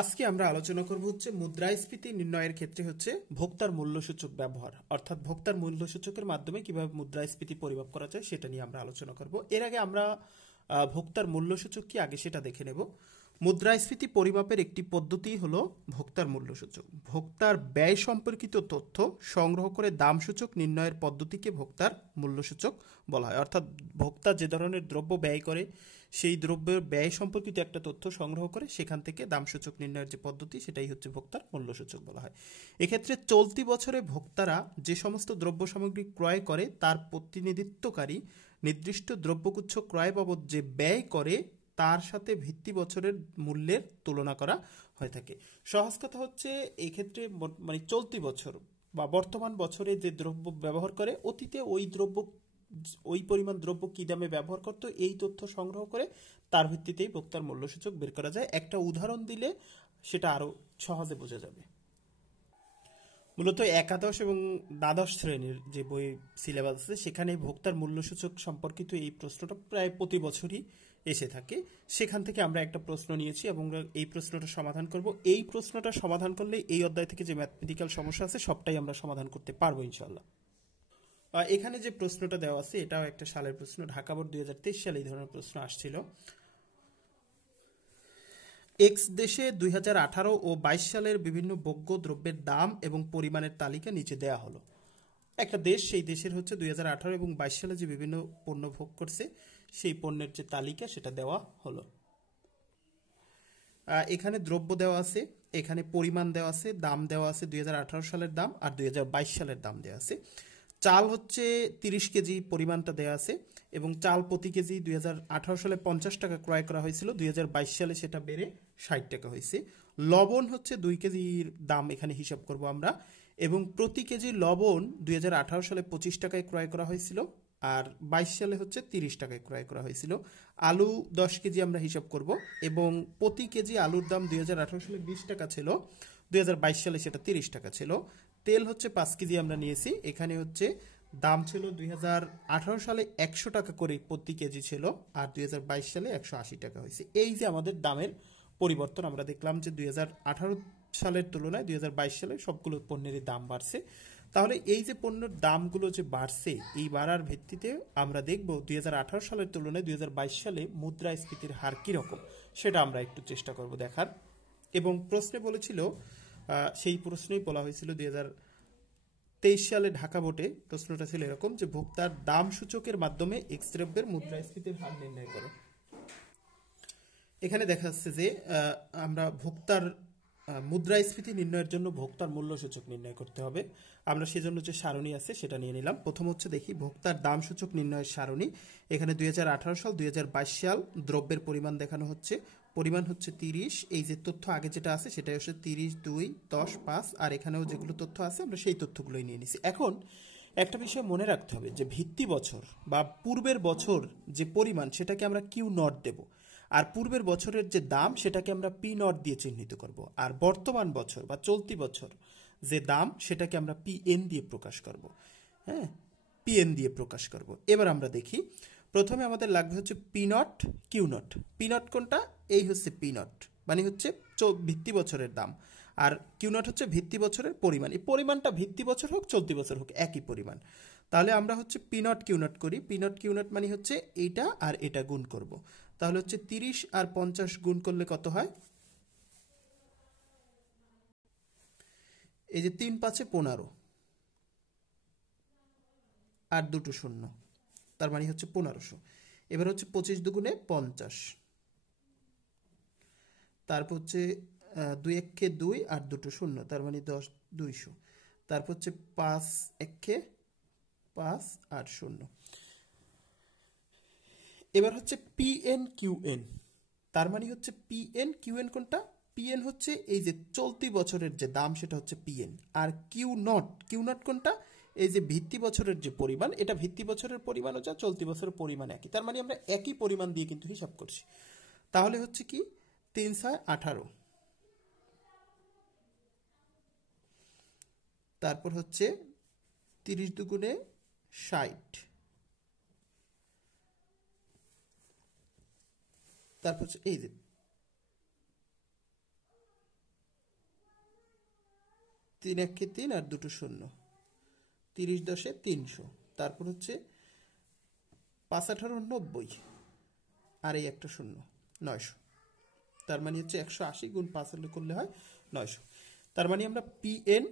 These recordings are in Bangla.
আজকে আমরা আলোচনা করব হচ্ছে মুদ্রাস্ফীতি নির্ণয়ের ক্ষেত্রে হচ্ছে ভোক্তার মূল্যসূচক ব্যবহার, অর্থাৎ ভোক্তার মূল্যসূচকের মাধ্যমে কিভাবে মুদ্রাস্ফীতি পরিমাপ করা যায় সেটা নিয়ে আমরা আলোচনা করব। এর আগে আমরা ভোক্তার মূল্যসূচক কি আগে সেটা দেখে নেব। মুদ্রাস্ফীতি পরিমাপের একটি পদ্ধতি হলো ভোক্তার মূল্যসূচক। ভোক্তার ব্যয় সম্পর্কিত তথ্য সংগ্রহ করে দাম সূচক নির্ণয়ের পদ্ধতিকে ভোক্তার মূল্যসূচক বলা হয়। অর্থাৎ ভোক্তা যে ধরনের দ্রব্য ব্যয় করে সেই দ্রব্যের ব্যয় সম্পর্কিত একটা তথ্য সংগ্রহ করে সেখান থেকে দাম সূচক নির্ণয়ের যে পদ্ধতি সেটাই হচ্ছে ভোক্তার মূল্যসূচক বলা হয়। এক্ষেত্রে চলতি বছরে ভোক্তারা যে সমস্ত দ্রব্য সামগ্রী ক্রয় করে তার প্রতিনিধিত্বকারী নির্দিষ্ট দ্রব্যগুচ্ছ ক্রয় বাবদ যে ব্যয় করে তার সাথে ভিত্তি বছরের মূল্যের তুলনা করা হয়ে থাকে। সহজ কথা হচ্ছে এই ক্ষেত্রে মানে চলতি বছর বা বর্তমান বছরে যে দ্রব্য ব্যবহার করে অতীতে ওই পরিমাণ দ্রব্য কি দামে ব্যবহার করতো এই তথ্য সংগ্রহ করে তার ভিত্তিতেই ভোক্তার মূল্যসূচক বের করা যায়। একটা উদাহরণ দিলে সেটা আরো সহজে বোঝা যাবে। মূলত একাদশ এবং দ্বাদশ শ্রেণীর যে বই সিলেবাস আছে সেখানে ভোক্তার মূল্যসূচক সম্পর্কিত এই প্রশ্নটা প্রায় প্রতি বছরই এসে থাকে। সেখান থেকে আমরা একটা প্রশ্ন নিয়েছি এবং এই প্রশ্নটা সমাধান করব। এই প্রশ্নটা সমাধান করলে এই অধ্যায় থেকে যে ম্যাথমেটিক্যাল সমস্যা আছে সবটাই আমরা সমাধান করতে পারবো ইনশাল্লাহ। এখানে যে প্রশ্নটা দেওয়া আছে এটাও একটা সালের প্রশ্ন। ঢাকা বোর্ড 2023 সালে এই ধরনের প্রশ্ন আসছিল। এক্স দেশে 2018 ও 22 সালের বিভিন্ন ভোগ্য দ্রব্যের দাম এবং পরিমাণের তালিকা নিচে দেয়া হলো। একটা দেশ, সেই দেশের হচ্ছে 2018 এবং 22 সালে যে বিভিন্ন পণ্য ভোগ করছে সেই পণ্যের যে তালিকা সেটা দেওয়া হলো। এখানে দ্রব্য দেওয়া আছে, এখানে পরিমাণ দেওয়া আছে, দাম দেওয়া আছে 2018 সালের দাম আর 2022 সালের দাম দেওয়া আছে। চাল হচ্ছে 30 কেজি পরিমাণটা দেওয়া আছে এবং চাল প্রতি কেজি 2018 সালে 50 টাকা ক্রয় করা হয়েছিল, 2022 সালে সেটা বেড়ে 60 টাকা হয়েছে। লবণ হচ্ছে 2 কেজির দাম এখানে হিসাব করব আমরা, এবং প্রতি কেজি লবণ 2018 সালে 25 টাকায় ক্রয় করা হয়েছিল আর 22 সালে হচ্ছে 30 টাকায় ক্রয় করা হয়েছিল। আলু 10 কেজি আমরা হিসাব করব এবং প্রতি কেজি আলুর দাম 2018 সালে 20 টাকা ছিল, 2022 সালে সেটা 30 টাকা ছিল। তেল হচ্ছে 5 কেজি আমরা নিয়েছি, এখানে হচ্ছে দাম ছিল 2018 সালে 100 টাকা করে প্রতি কেজি ছিল আর 2022 সালে 180 টাকা হয়েছে। এই যে আমাদের দামের পরিবর্তন আমরা দেখলাম যে 2018 সালের তুলনায় 2022 সালে সবগুলো পণ্যেরই দাম বাড়ছে। তাহলে এই যে পণ্যের দামগুলো যে বাড়ছে এই বাড়ার ভিত্তিতে আমরা দেখব 2018 সালের তুলনায় 2022 সালে মুদ্রাস্ফীতির হার কীরকম সেটা আমরা একটু চেষ্টা করব দেখার। এবং প্রশ্নে বলেছিল, সেই প্রশ্নেই বলা হয়েছিল 2023 সালে ঢাকা বোর্ডে প্রশ্নটা ছিল এরকম যে ভোক্তার দাম সূচকের মাধ্যমে এক্স দ্রব্যের মুদ্রাস্ফীতির হার নির্ণয় করো। এখানে দেখা যাচ্ছে যে আমরা ভোক্তার মুদ্রাস্ফীতি নির্ণয়ের জন্য ভোক্তার মূল্যসূচক নির্ণয় করতে হবে। আমরা সেজন্য যে সারণী আছে সেটা নিয়ে নিলাম। প্রথম হচ্ছে দেখি ভোক্তার দাম সূচক নির্ণয়ের সারণী। এখানে 2018 সাল 2022 সাল দ্রব্যের পরিমাণ দেখানো হচ্ছে। পরিমাণ হচ্ছে 30, এই যে তথ্য আগে যেটা আছে সেটাই হচ্ছে 30, 2, 10, 5 আর এখানেও যেগুলো তথ্য আছে আমরা সেই তথ্যগুলোই নিয়ে নিছি। এখন একটা বিষয় মনে রাখতে হবে যে ভিত্তি বছর বা পূর্বের বছর যে পরিমাণ সেটাকে আমরা কিউ নট দেব, আর পূর্বের বছরের যে দাম সেটাকে আমরা পি নট দিয়ে চিহ্নিত করব, আর বর্তমান বছর বা চলতি বছর যে দাম সেটাকে আমরা পি এন দিয়ে প্রকাশ করব। হ্যাঁ, পি এন দিয়ে প্রকাশ করব। এবার আমরা দেখি, প্রথমে আমাদের লাগবে হচ্ছে p naught Q naught. P naught কোনটা? এই হচ্ছে পি নট, মানে হচ্ছে ভিত্তি বছরের দাম, আর কিউ নট হচ্ছে ভিত্তি বছরের পরিমাণ। এই পরিমাণটা ভিত্তি বছর হোক চলতি বছর হোক একই পরিমাণ। তাহলে আমরা হচ্ছে পি নট কিউ নট করি। পি নট কিউ নট মানে হচ্ছে এইটা আর এটা গুণ করব। তাহলে হচ্ছে 30 আর 50 গুণ করলে কত হয়? এই যে 3 5 15 আর দুটো শূন্য, তার মানে হচ্ছে 1500। এবার হচ্ছে 25 দুগুণে 50, তারপর হচ্ছে 2 একে 2 আর দুটো শূন্য, তার মানে 10 200। তারপর হচ্ছে 5 একে 5 আর শূন্য। এবার হচ্ছে পি এন কিউ এন, তার মানে হচ্ছে পি এন কিউ এন কোনটা? পি এন হচ্ছে এই যে চলতি বছরের যে দাম সেটা হচ্ছে পি এন, আর কিউ নট কোনটা? এই যে ভিত্তি বছরের যে পরিমাণ, এটা ভিত্তি বছরের পরিমাণও যা চলতি বছরের পরিমাণ একই, তার মানে আমরা একই পরিমাণ দিয়ে কিন্তু হিসাব করছি। তাহলে হচ্ছে কি 3 6 18, তারপর হচ্ছে 30 দুগুণে 60, তারপর হচ্ছে এই যে 3 একে 3 আর দুটো শূন্য, 30 10 300, তারপর হচ্ছে 5 18 90 আর এই একটা শূন্য, 900। তার মানে হচ্ছে 180 গুণ 5 করলে হয় 900। তার মানে আমরা পিএন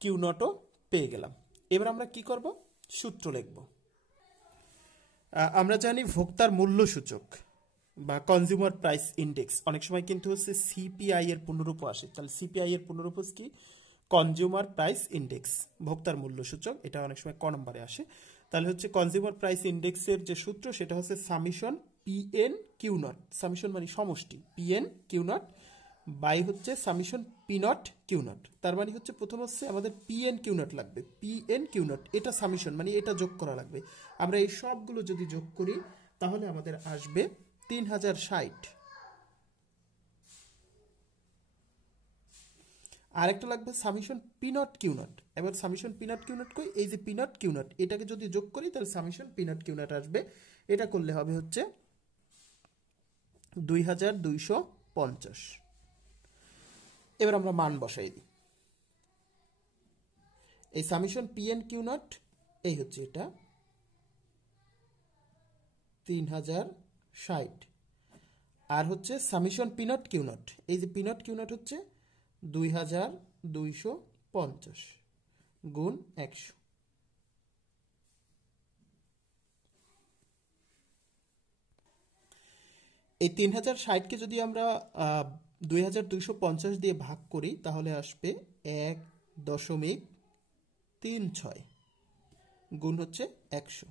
কিউ নটও পেয়ে গেলাম। এবার আমরা কি করব, সূত্র লিখব। আমরা জানি ভোক্তার মূল্য সূচক বা কনজিউমার প্রাইস ইন্ডেক্স অনেক সময় কিন্তু হচ্ছে সিপিআই এর পুনরূপ আসে। তাহলে সিপিআই এর পুনরূপ কি, কনজিউমার প্রাইস ইন্ডেক্স, ভোক্তার মূল্য সূচক, এটা অনেক সময় ক নম্বরে আসে। তাহলে হচ্ছে কনজিউমার প্রাইস ইন্ডেক্সের যে সূত্র সেটা হচ্ছে summation p n q naught, summation মানে সমষ্টি পিএন কিউ নট বাই হচ্ছে summation P naught Q naught. তার মানে হচ্ছে প্রথম হচ্ছে আমাদের পিএন কিউ নট লাগবে, পিএন কিউ নট এটা সামিশন মানে এটা যোগ করা লাগবে। আমরা এই সবগুলো যদি যোগ করি তাহলে আমাদের আসবে 3060। আরেকটা লাগবে summation P naught Q naught. এবার summation P naught Q naught কই, এই যে পি নট কিউ নট এটাকে যদি যোগ করি তাহলে summation P naught Q naught আসবে। এটা করলে হবে হচ্ছে 2250। এবার আমরা মান বসাই দিই। এই summation p n q naught এই হচ্ছে এটা 3060, আর হচ্ছে summation P naught Q naught, এই যে পি নট কিউ নট হচ্ছে 2250 গুণ 100। এই 3060কে যদি আমরা 2250 দিয়ে ভাগ করি তাহলে আসবে 1.36 গুণ হচ্ছে 100।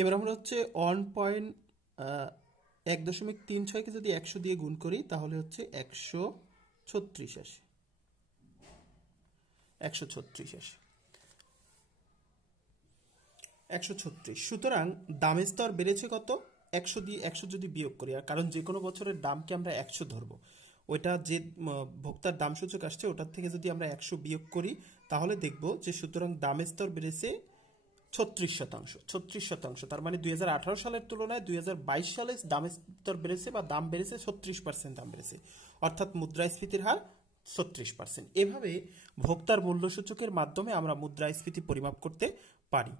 এবার আমরা হচ্ছে 1.36কে যদি 100 দিয়ে গুণ করি তাহলে হচ্ছে 136 আসে, 136 আসে, 136। সুতরাং দামের স্তর বেড়েছে কত, 100 দিয়ে 100 যদি বিয়োগ করি, আর কারণ যে কোনো বছরের দামকে আমরা 100 ধরবো, ওইটা যে ভোক্তার দাম সূচক আসছে ওটার থেকে যদি আমরা 100 বিয়োগ করি তাহলে দেখব যে সুতরাং দামের স্তর বেড়েছে 36%, 36%। তার মানে 2018 সালের তুলনায় 2022 সালে দামের স্তর বেড়েছে বা দাম বেড়েছে 36% দাম বেড়েছে, অর্থাৎ মুদ্রাস্ফীতির হার 36%। এভাবে ভোক্তার মূল্য সূচকের মাধ্যমে আমরা মুদ্রাস্ফীতি পরিমাপ করতে পারি।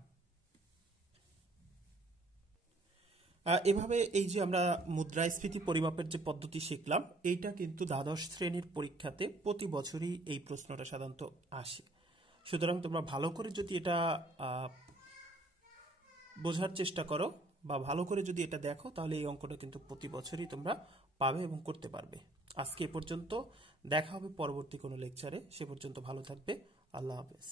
এভাবে এই যে আমরা মুদ্রাস্ফীতি পরিমাপের যে পদ্ধতি শিখলাম এইটা কিন্তু দ্বাদশ শ্রেণীর পরীক্ষাতে প্রতি বছরই এই প্রশ্নটা সাধারণত আসে। সুতরাং তোমরা ভালো করে যদি এটা বোঝার চেষ্টা করো বা ভালো করে যদি এটা দেখো তাহলে এই অঙ্কটা কিন্তু প্রতি বছরই তোমরা পাবে এবং করতে পারবে। আজকে এ পর্যন্ত, দেখা হবে পরবর্তী কোনো লেকচারে, সে পর্যন্ত ভালো থাকবে, আল্লাহ হাফেজ।